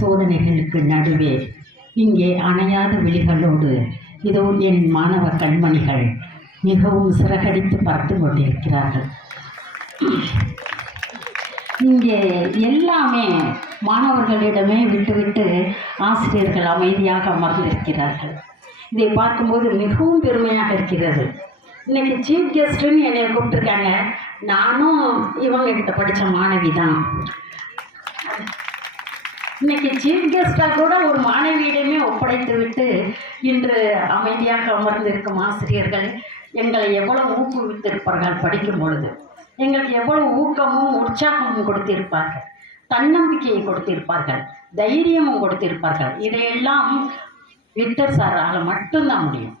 சோதனைகளுக்கு நடுவே. இங்கே அணையாத விழிகளோடு இதோ என் மாணவ கண்மணிகள் மிகவும் சிறகடித்து பார்த்து கொண்டிருக்கிறார்கள். இங்கே எல்லாமே மாணவர்களிடமே விட்டுவிட்டு ஆசிரியர்கள் அமைதியாக அமர்ந்திருக்கிறார்கள். இதை பார்க்கும்போது மிகவும் பெருமையாக இருக்கிறது. இன்னைக்கு சீஃப் கெஸ்ட்டுன்னு என்னை கூப்பிட்டுருக்காங்க. நானும் இவங்க கிட்ட படித்த மாணவி தான் இன்னைக்கு சீஃப் கெஸ்டாக கூட ஒரு மாணவியிடமே ஒப்படைத்து விட்டு இன்று அமைதியாக அமர்ந்திருக்கும் ஆசிரியர்கள் எங்களை எவ்வளவு ஊக்குவித்திருப்பார்கள் படிக்கும் பொழுது. எங்களுக்கு எவ்வளவு ஊக்கமும் உற்சாகமும் கொடுத்திருப்பார்கள். தன்னம்பிக்கையை கொடுத்திருப்பார்கள். தைரியமும் கொடுத்திருப்பார்கள். இதையெல்லாம் விக்டர் சாரால் மட்டும்தான் முடியும்.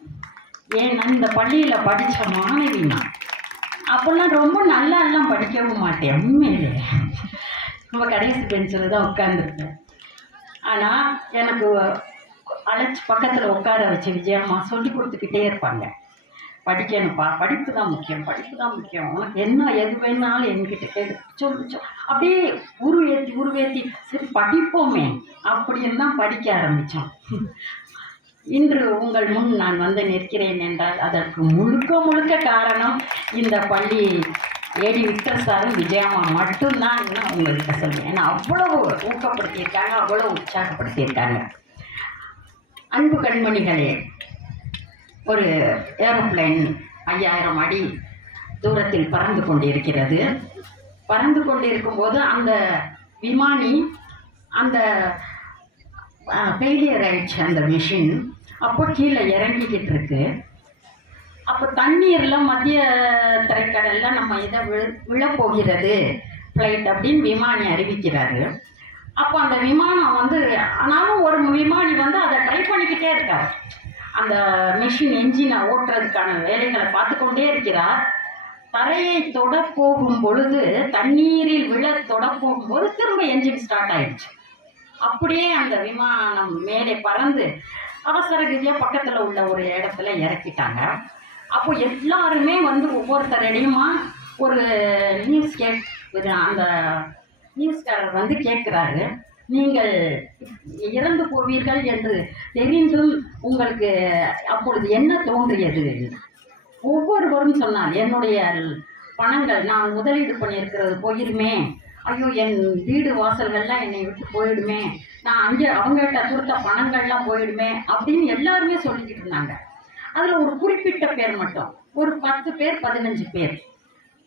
ஏன்னா இந்த பள்ளியில் படித்த மாணவி நான். அப்போல்லாம் ரொம்ப நல்லா எல்லாம் படிக்கவும் மாட்டேன். உண்மையிலே. நம்ம கடைசி பெஞ்சில் தான் உட்காந்துருப்பேன் ஆனால் எனக்கு அழைச்சி பக்கத்தில் உட்கார வச்சு விஜயம்மா சொல்லி கொடுத்துக்கிட்டே இருப்பாங்க. படிக்கணும்ப்பா படிப்பு தான் முக்கியம் படிப்பு தான் முக்கியம். உனக்கு என்ன எது வேணாலும் என்கிட்ட கேட்டு சொல்லு சொல் அப்படியே உருவேத்தி உருவேத்தி சரி படிப்போமே அப்படின்னு தான் படிக்க ஆரம்பித்தோம் இன்று உங்கள் முன் நான் வந்து நிற்கிறேன் என்றால் அதற்கு முழுக்க முழுக்க காரணம் இந்த பள்ளி ஏடி விக்டர் சாரும் விஜயம்மா மட்டும்தான் இன்னும் உங்கள்கிட்ட சொல்லுவேன் ஏன்னா அவ்வளவு ஊக்கப்படுத்தியிருக்காங்க அவ்வளோ உற்சாகப்படுத்தியிருக்காங்க. அன்பு கண்மணிகளே ஒரு ஏரோப்ளேன் ஐயாயிரம் அடி தூரத்தில் பறந்து கொண்டிருக்கிறது. பறந்து கொண்டிருக்கும் போது அந்த விமானி அந்த ஃபெயிலியர் ஆயிடுச்சு அந்த மிஷின் அப்போ கீழே இறங்கிக்கிட்டு இருக்கு. அப்போ தண்ணீரில் மத்திய திரைக்கடலில் நம்ம இதை விழ விழப்போகிறது. ஃப்ளைட் அப்படின்னு விமானி அறிவிக்கிறாரு. அப்போ அந்த விமானம் வந்து ஆனாலும் ஒரு விமானி வந்து அதை ட்ரை பண்ணிக்கிட்டே இருக்கார். அந்த மிஷின் என்ஜினை ஓட்டுறதுக்கான வேலைகளை பார்த்து கொண்டே இருக்கிறார். தரையை தொட போகும் பொழுது தண்ணீரில் விழ தொட போகும்போது திரும்ப என்ஜின் ஸ்டார்ட் ஆயிடுச்சு. அப்படியே அந்த விமானம் மேலே பறந்து அவசர கதியாக பக்கத்தில் உள்ள ஒரு இடத்துல இறக்கிட்டாங்க. அப்போ எல்லாருமே வந்து ஒவ்வொருத்தரையுமா ஒரு நியூஸ் கேக் அந்த நியூஸ்காரர் வந்து கேட்குறாரு. நீங்கள் இறந்து போவீர்கள் என்று தெரிந்தும் உங்களுக்கு அப்பொழுது என்ன தோன்றியது? ஒவ்வொருவரும் சொன்னார் என்னுடைய பணங்கள் நான் முதலீடு பண்ணியிருக்கிறது போயிருமே. ஐயோ என் வீடு வாசல்கள்லாம் என்னை விட்டு போயிடுமே. நான் அங்கே அவங்ககிட்ட கொடுத்த பணங்கள்லாம் போயிடுமே. அப்படின்னு எல்லாருமே சொல்லிக்கிட்டு இருந்தாங்க. அதில் ஒரு குறிப்பிட்ட பேர் மட்டும். ஒரு பத்து பேர் பதினஞ்சு பேர்.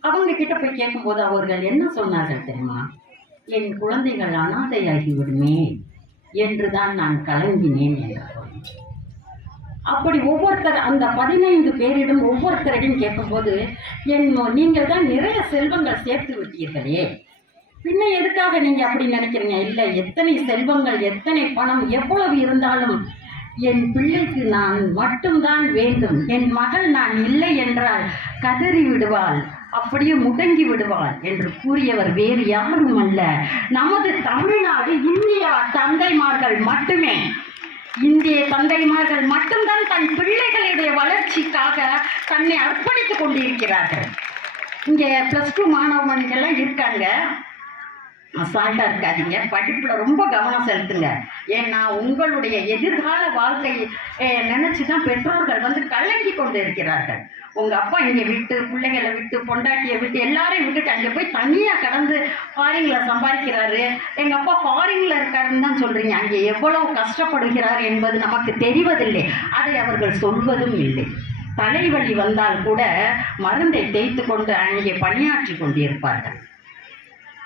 அவங்க கிட்ட போய் கேட்கும்போது அவர்கள் என்ன சொன்னார்கள் தெரியுமா? என் குழந்தைகள் அனாதையாகி விடுமே என்று தான் நான் கலங்கினேன் என்றார்கள் அப்படி ஒவ்வொருத்தர் அந்த பதினைந்து பேரிடம் ஒவ்வொருத்தரையும் கேட்கும்போது என் நீங்கள் தான் நிறைய செல்வங்கள் சேர்த்து விட்டீர்களே. பின்ன எதுக்காக நீங்க அப்படி நினைக்கிறீங்க? இல்லை எத்தனை செல்வங்கள் எத்தனை பணம் எவ்வளவு இருந்தாலும் என் பிள்ளைக்கு நான் மட்டும்தான் வேண்டும். என் மகள் நான் இல்லை என்றால் கதறி விடுவாள் அப்படியே முடங்கி விடுவாள் என்று கூறியவர் வேறு யாரும் அல்ல. நமது தமிழ்நாடு இந்தியா தந்தைமார்கள் மட்டுமே. இந்திய தந்தைமார்கள் மட்டும்தான் தன் பிள்ளைகளுடைய வளர்ச்சிக்காக தன்னை அர்ப்பணித்துக் கொண்டிருக்கிறார்கள். இங்கே ப்ளஸ் டூ மாணவமணிகள்லாம் இருக்காங்க. அசால்ட்டாக இருக்காதீங்க. படிப்பில் ரொம்ப கவனம் செலுத்துங்க. ஏன்னா உங்களுடைய எதிர்கால வாழ்க்கையை நினச்சி தான் பெற்றோர்கள் வந்து கலங்கி கொண்டு இருக்கிறார்கள். உங்கள் அப்பா இங்கே விட்டு பிள்ளைங்களை விட்டு பொண்டாட்டியை விட்டு எல்லாரையும் விட்டுட்டு அங்கே போய் தனியாக கடந்து ஃபாரினில் சம்பாதிக்கிறாரு. எங்கள் அப்பா ஃபாரினில் இருக்காருன்னு தான் சொல்கிறீங்க அங்கே எவ்வளவு கஷ்டப்படுகிறார் என்பது நமக்கு தெரிவதில்லை. அதை அவர்கள் சொல்வதும் இல்லை. தலைவலி வந்தால் கூட மருந்தை தேய்த்து கொண்டு அங்கே பணியாற்றி கொண்டிருப்பார்கள்.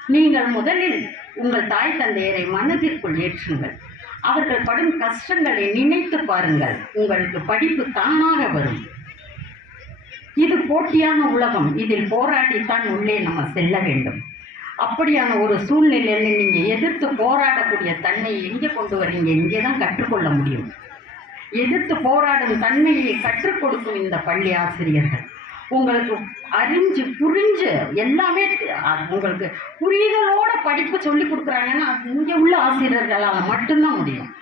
நீங்கள் முதலில் உங்கள் தாய் தந்தையரை மனதிற்குள் ஏற்றுங்கள். அவர்கள் படும் கஷ்டங்களை நினைத்து பாருங்கள். உங்களுக்கு படிப்பு தானாக வரும். இது போட்டியான உலகம். இதில் போராடித்தான் உள்ளே நம்ம செல்ல வேண்டும். அப்படியான ஒரு சூழ்நிலையில் நீங்கள் எதிர்த்து போராடக்கூடிய தன்மையை எங்கே கொண்டு வரீங்க? இங்கே தான் கற்றுக்கொள்ள முடியும். எதிர்த்து போராடும் தன்மையை கற்றுக் கொடுக்கும் இந்த பள்ளி ஆசிரியர்கள். உங்களுக்கு அறிஞ்சு புரிஞ்சு எல்லாமே உங்களுக்கு புரிதலோட படிப்பு சொல்லி கொடுக்குறாங்கன்னா இங்கே உள்ள ஆசிரியர்களால் மட்டும்தான் முடியும்.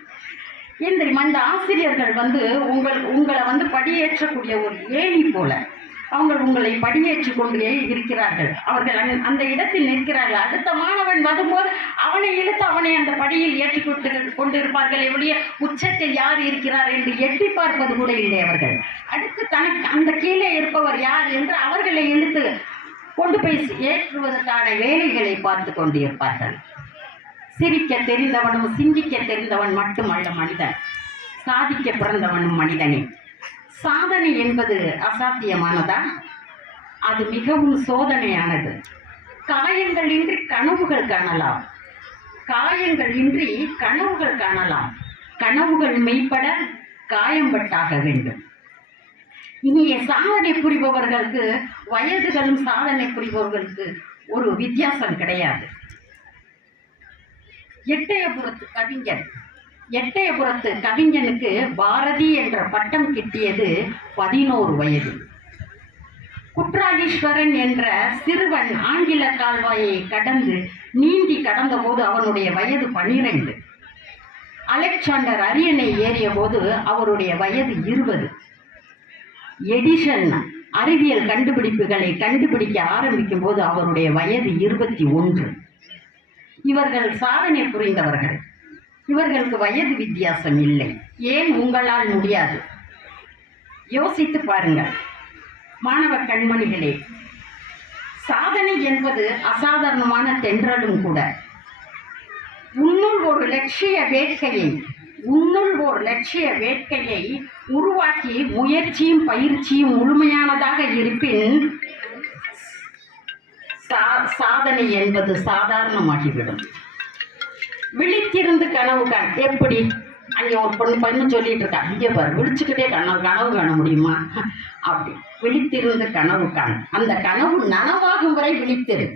ஏன் தெரியுமா? இந்த ஆசிரியர்கள் வந்து உங்கள் உங்களை வந்து படியேற்றக்கூடிய ஒரு ஏணி போல. அவங்கள் உங்களை படியேற்றி கொண்டே இருக்கிறார்கள். அவர்கள் அந்த இடத்தில் நிற்கிறார்கள். அடுத்த மாணவன் வரும்போது அவனை இழுத்து அவனை அந்த படியில் ஏற்றி கொண்டு கொண்டிருப்பார்கள். எவ்வளிய உச்சத்தில் யார் இருக்கிறார் என்று எட்டி பார்ப்பது கூட இல்லை அவர்கள். அடுத்து தனக்கு அந்த கீழே இருப்பவர் யார் என்று அவர்களை இழுத்து கொண்டு போய் ஏற்றுவதற்கான வேலைகளை பார்த்து கொண்டிருப்பார்கள். சிரிக்க தெரிந்தவனும் சிந்திக்க தெரிந்தவன் மட்டுமல்ல மனிதன். சாதிக்க பிறந்தவனும் மனிதனே. சாதனை என்பது அசாத்தியமானதா? அது மிகவும் சோதனையானது. காயங்கள் இன்றி கனவுகள் காணலாம். காயங்கள் இன்றி கனவுகள் காணலாம். கனவுகள் மெய்ப்பட காயம்பட்டாக வேண்டும். இனிய சாதனை புரிபவர்களுக்கு வயதுகளும் சாதனை புரிபவர்களுக்கு ஒரு வித்தியாசம் கிடையாது. எட்டயபுரத்து கவிஞர் எட்டயபுரத்து கவிஞனுக்கு பாரதி என்ற பட்டம் கிட்டியது பதினோரு வயது. குற்றாலீஸ்வரன் என்ற சிறுவன் ஆங்கில கால்வாயை கடந்து நீந்தி கடந்தபோது அவனுடைய வயது பனிரெண்டு அலெக்சாண்டர் அரியணை ஏறிய போது அவருடைய வயது இருபது. எடிசன் அறிவியல் கண்டுபிடிப்புகளை கண்டுபிடிக்க ஆரம்பிக்கும் போது அவருடைய வயது இருபத்தி ஒன்று. இவர்கள் சாதனை புரிந்தவர்கள். இவர்களுக்கு வயது வித்தியாசம் இல்லை. ஏன் உங்களால் முடியாது? யோசித்து பாருங்கள். மாணவ கண்மணிகளே சாதனை என்பது அசாதாரணமான தென்றலும் கூட. உன்னுள் ஒரு லட்சிய வேட்கையை உன்னுள் ஒரு லட்சிய வேட்கையை உருவாக்கி முயற்சியும் பயிற்சியும் முழுமையானதாக இருப்பின் சா- சாதனை என்பது சாதாரணமாகிவிடும். விழித்திருந்து கனவு காண். எப்படி? அங்கே ஒரு பொண்ணு பையன் சொல்லிட்டு இருக்கா. இங்கே பாரு விழிச்சுக்கிட்டே கனவு கனவு காண முடியுமா? அப்படி. விழித்திருந்து கனவு காண். அந்த கனவு நனவாகும் வரை விழித்திரு.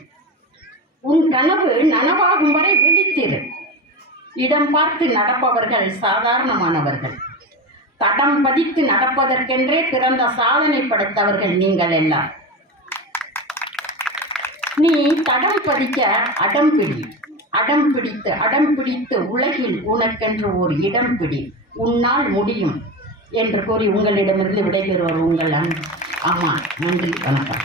உன் கனவு நனவாகும் வரை விழித்திரு. இடம் பார்த்து நடப்பவர்கள் சாதாரணமானவர்கள். தடம் பதித்து நடப்பதற்கென்றே பிறந்த சாதனை படைத்தவர்கள் நீங்கள் எல்லாம். நீ தடம் பதிக்க அடம் பிடி. அடம் பிடித்து அடம் பிடித்து உலகில் உனக்கென்று ஒரு இடம் பிடி. உன்னால் முடியும் என்று கூறி உங்களிடமிருந்து விடைபெறுவர் உங்கள் அன்- ஆமாம் நன்றி வணக்கம்.